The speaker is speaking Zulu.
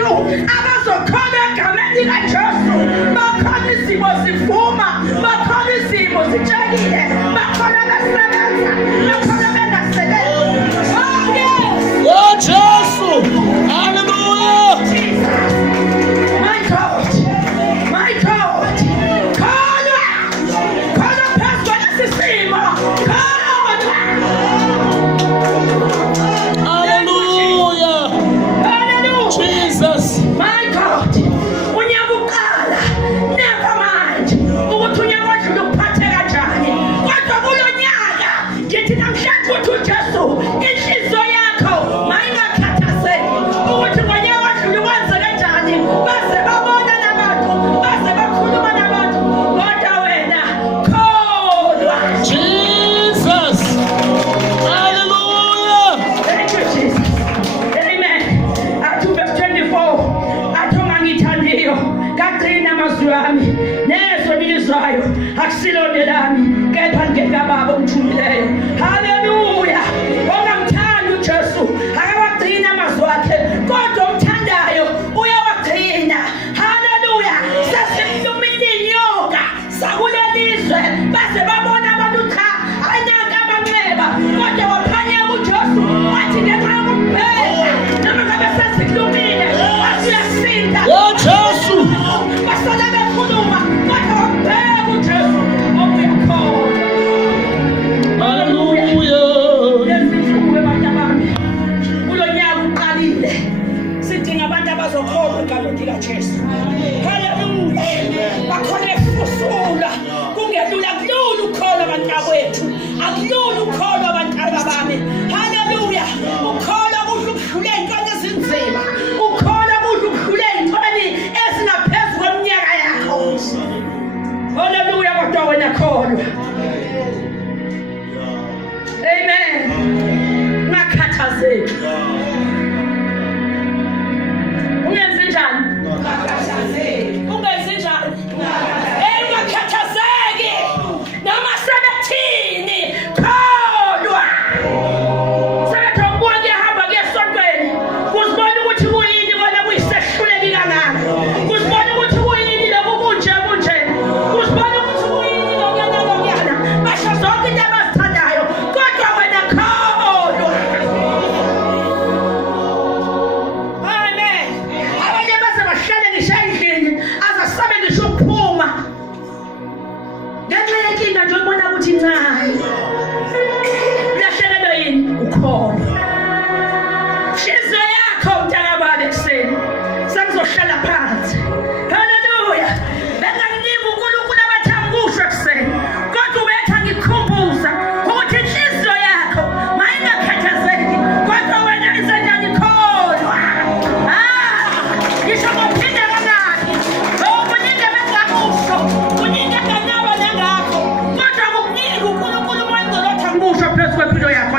abantu abazokholwa egameni likaJesu. Bakhona izimo zivuma, bakhona izimo zitshekile, bakhona besebenza, bakhona bengasebenzi. Oh yes! Oh Jesu! Hallelujah! Jesus! My God! My God! Kholwa! Kholwa phezu kwalesi simo! Kholwa! Hallelujah! Hallelujah! Jesus! My God! Unyaka uqala, never mind ukuthi unyaka odlule uphathe kanjani. Kodwa kulo nyaka ngithi namhlanje ukuthi uJesu inhliziyo yakho mayingakhathazeki ukuthi ngonyaka odlule wenze kanjani. Base babona nabantu, base bakhuluma nabantu, kodwa wena kholwa. Jesus! Hallelujah! Thank you, Jesus. Amen. Athi verse 24. Athi ongangithandiyo kagcina amazwi ami, nezwi elizwayo akusilona lami, kepha ngekababa omthumileyo. Hallelujah. Ongamthandi uJesu akawagcina amazwi akhe, kodwa omthandayo uyawagcina. Hallelujah. Sasimhlumile inyoka sakulelizwe, base babona abantu cha anaka amanxeba, kodwa waphanyeka uJesu wathi ngenxa yokumbheka noma ngabe sesikhulumile wathi uyasinda. Oh Jesu! Basala bekhuluma kodwa wambheka uJesu okuyakholwa. Hallelujah! Lezinsuku abantu bami kulo nyaka uqalile sidinga abantu abazokholwa egameni likaJesu. Hallelujah. Bakhona efusula kungelula, kulula ukukholwa abantakwethu, akulula ukukholwa abantwana bami. Hallelujah. Ukholwa kudla ukudlula izintwana ezinzima, ukholwa kudla ukudlula izintwana ezingaphezu kweminyaka yakho. Hallelujah. Kodwa wena kholwa. Amen. Ungakhathazeki. Ungenzi njani? Ungenzi njani? Ungakhathazeki. Noma sebethini, kholwa. Sebethi ukubuya ngiyahamba kuya esontweni, kuzibona ukuthi kuyini kona kuyisehluleki kangaka. Kuzibona ukuthi kuyini lokhu kunje kunje. Kuzibona ukuthi kuyini lokuyana. Basho zonke into abazithandayo, kodwa wena kholwa. Amen. Abanye base bahlale ngisho endlini azasabe ngisho ukuphuma. Ngenxa yenkinga nje ubona ukuthi ncane. Ulahlekelwe yini? Ukholwa. Inhliziyo yakho mntakababa ekuseni sekuzohlala phansi. Hallelujah. Benganginika uNkulunkulu abathi angikusho ekuseni, kodwa ubetha ngikukhumbuza ukuthi inhliziyo yakho mayingakhathazeki, kodwa wena isenjani? Kholwa. Ngisho ngophinde kanaki, kuningi bengakusho, kuningi enganaba nangakho, kodwa kukunika uNkulunkulu umoya ongcwele othi angikusho phezu kwempilo yakho.